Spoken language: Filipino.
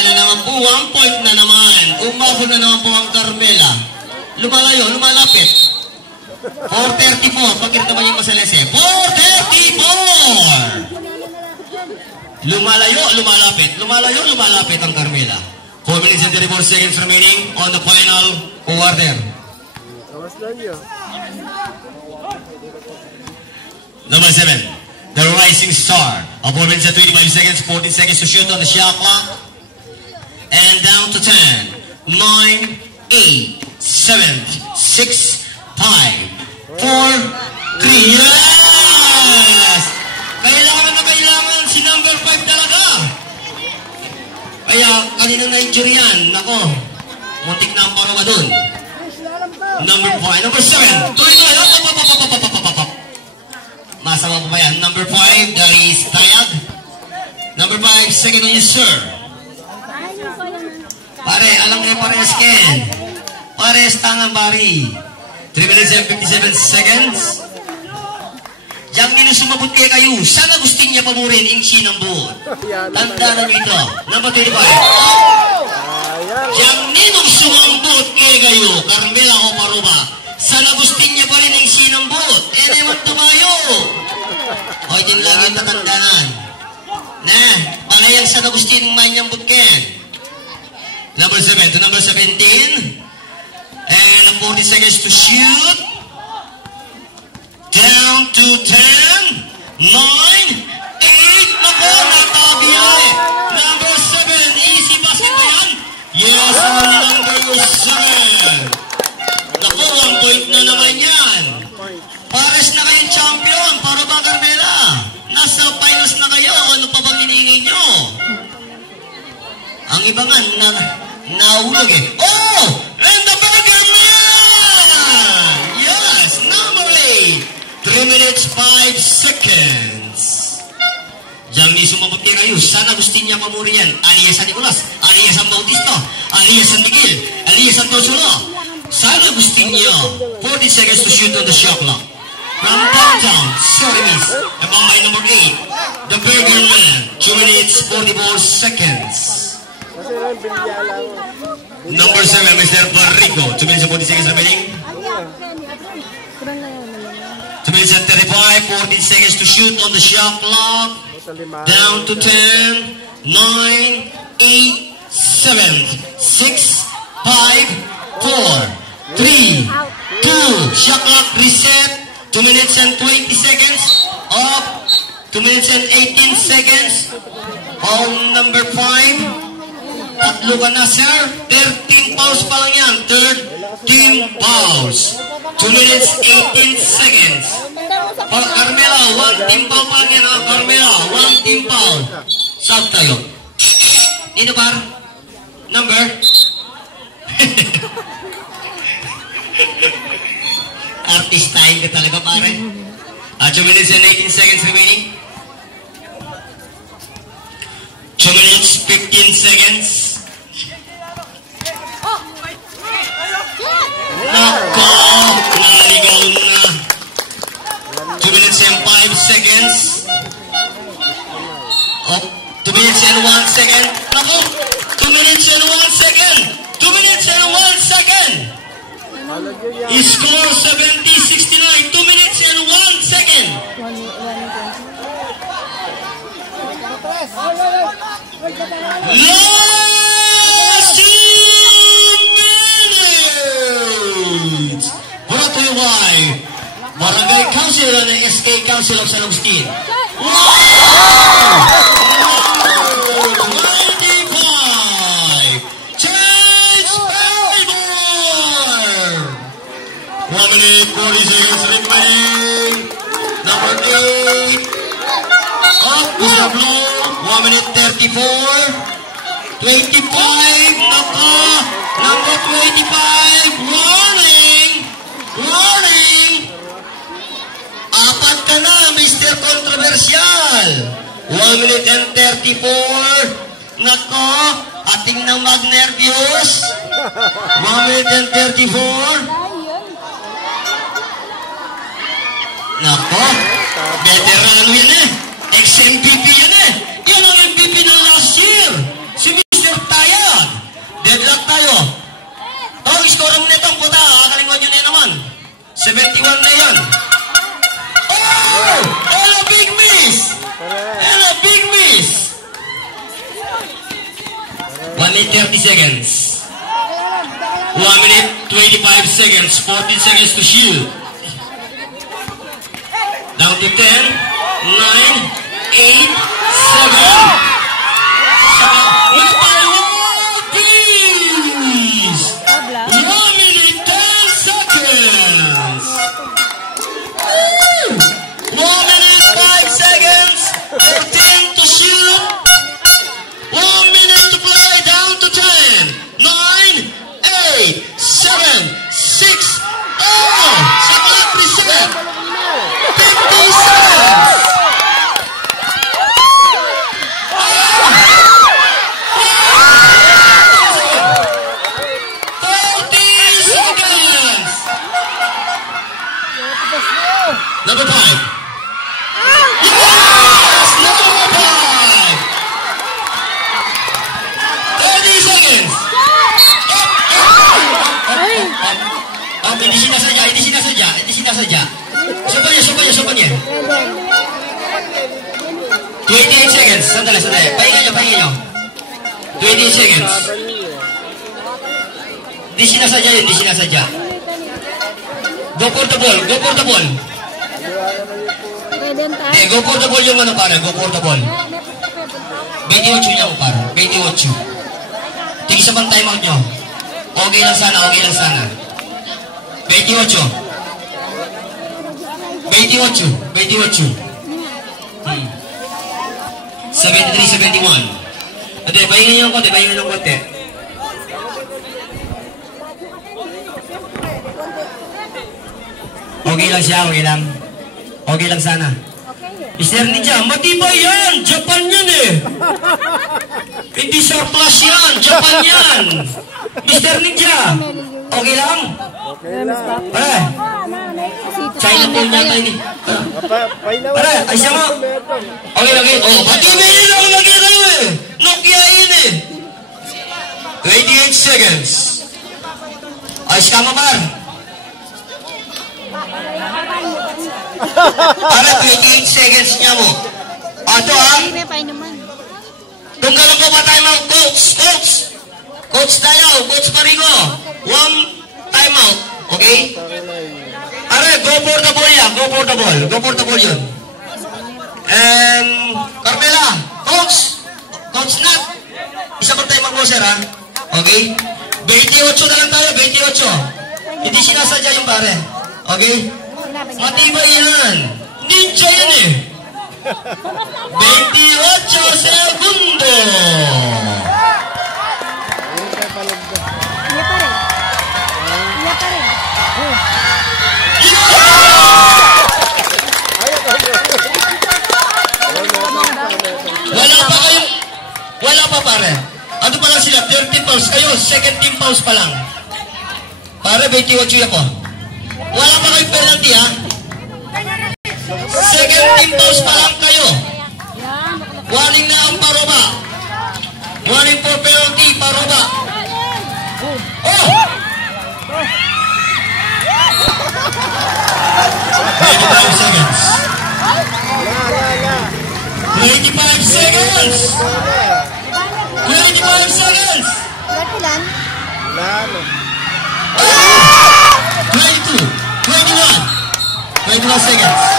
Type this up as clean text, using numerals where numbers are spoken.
Ayan na naman po, 1 point na naman. Umabot na naman po ang Carmela. Lumalayo, lumalapit. 4:34, pagkita naman yung masalese. 4:34! Lumalayo, lumalapit. Lumalayo, lumalapit ang Carmela. 4 minutes and 34 seconds remaining on the final quarter. Number 7, the Rising Star. 4 minutes and 25 seconds, 14 seconds to shoot on the shot clock. And down to 10, 9, 8, 7, 6, 5, 4, 3. Yes! Kailangan na kailangan si number 5 talaga. Kaya kanina na-injury yan. Nako, muntik na ang paroma dun. Number 5, number 7. Tuloy na. Masama pa ba yan? Number 5, that is Tayag. Number 5, second on you, sir. Pare, alang kayo parehas Ken. Parehas tangang bari. 3 minutes and 57 seconds. Diyan nila sumabot kayo. Sana gusto niya pamurin ang sinambot. Tanda na dito. Number 25. Diyan nila sumabot kayo. Carmela o Paruba. Sana gusto niya pa rin ang sinambot. Naman tumayo. O, din lang yung tatandaan. Na, panayang sana gusto yung manyambot Ken. Number 7 to number 17. And 40 seconds to shoot. Down to 10, 9, 8, nako, natabiyay. Number 7, easy basket ba yan? Yes, only number 7. Nako, 1 point na naman yan. Pares na kayong champion, para ba Carmela? Nasa finals na kayo, ano pa bang hinihingi nyo? Ang iba nga, nahulog eh. Oh! And the Burger Man! Yes, number 8. 3 minutes, 5 seconds. Diyan ni sumabot ni Rayo. Sana gusto niya pamuri yan. Alias San Nicolas, alias San Bautista, alias San Miguel, alias San Tosulo. Sana gusto niya. 40 seconds to shoot on the shot clock. From downtown, sorry miss. And by number 8, the Burger Man. 2 minutes, 44 seconds. Number 7, Mr. Barrico. 2 minutes and 40 seconds remaining. 2 minutes and 35, 14 seconds to shoot on the shot clock. Down to 10, 9, 8, 7, 6, 5, 4, 3, 2. Shot clock reset. 2 minutes and 20 seconds. Up. 2 minutes and 18 seconds. On number 5. Tatlo ka na, sir. 13 fouls pa lang yan. 13 fouls. 2 minutes, 18 seconds. For Carmela, 1 team foul pa lang yan. Carmela, 1 team foul. Sab tayo. Dito par? Number? Artistahin ka talaga, pare. 2 minutes and 18 seconds remaining. 2 minutes, 15 seconds. Nako! Naligaw na. 2 minutes and 5 seconds. Oh, 2 minutes and 1 second. Nako! 2 minutes and 1 second. 2 minutes and 1 second. Score 70-69. 2 minutes and 1 second. Last 2 minutes. Brought to you by Barangay Council and the SK Council of San Agustin. Wow! 95. Change favor. 1 minute 40 seconds remaining. Number 8. Up is the blow. 1 minute 34. 25. Nako. Number 25. Warning. Warning. Apat ka na, Mr. Controversial. 1 minute and 34. Nako. Ating nang mag-nervyos. 1 minute and 34. Nako. Veterano yun eh. Ex-MVP yan eh. Yan ang MVP ng last year. Si Mr. minute 30 seconds. 1 minute 25 seconds. 14 seconds to shoot. Down to 10, 9, 8, 7. Let's play one, please. 1 minute 10 seconds. 1 minute 5 seconds. 14 to shoot. 1 minute to play. Down to 10, 9, 8, 7, 6. Oh! Shot clock reset. 50 seconds. 40 seconds. Number 5. Yes! Number 5. 30 seconds. Hindi sinasadya. Suko niya. 28 seconds. Sandali. Pahinga nyo. 28 seconds. Hindi sinasadya. Go for the ball. Go for the ball yung ano para. Go for the ball. 28 niya mo para. 28. Tingin sa bang timeout nyo. Okay lang sana. 28. 73-71. Ate, pahinga ng konti. Okay lang siya, okay lang sana. Mr. Ninja, matibay yan! Japan yan eh! Hindi surplus yan! Japan yan! Mr. Ninja! Okay lang? Pare! China po yata ini. Pare, ay siya mo! Okay. Oh, matibay yun ako nakita mo eh! Nokia yun eh! 28 seconds. Ay siya mo, par! Para 28 seconds niya mo. Ato ha? Tunggalan ko pa time out, coach. Coach tayo, coach Marigo. 1 time out, okay? Are, go for the ball yan. Go for the ball yun. And Carmela, coach Nat. Isa ko time out, sir ha? Okay? 28 na lang tayo, 28. Hindi sinasadya yung pare. Okay? Matibay yan. Ninja yan eh. 28 segundo. Wala pa pare. Ano pa lang sila? 30 fouls. Kayo, second team fouls pa lang. Pare, 28 yan po. Wala pa kayong penalty ha? Second team fouls pa lang kayo. Warning na ang paroba. Warning for penalty, paroba. Oh! 25 seconds. 25 seconds. 25 seconds. 22, 21 seconds.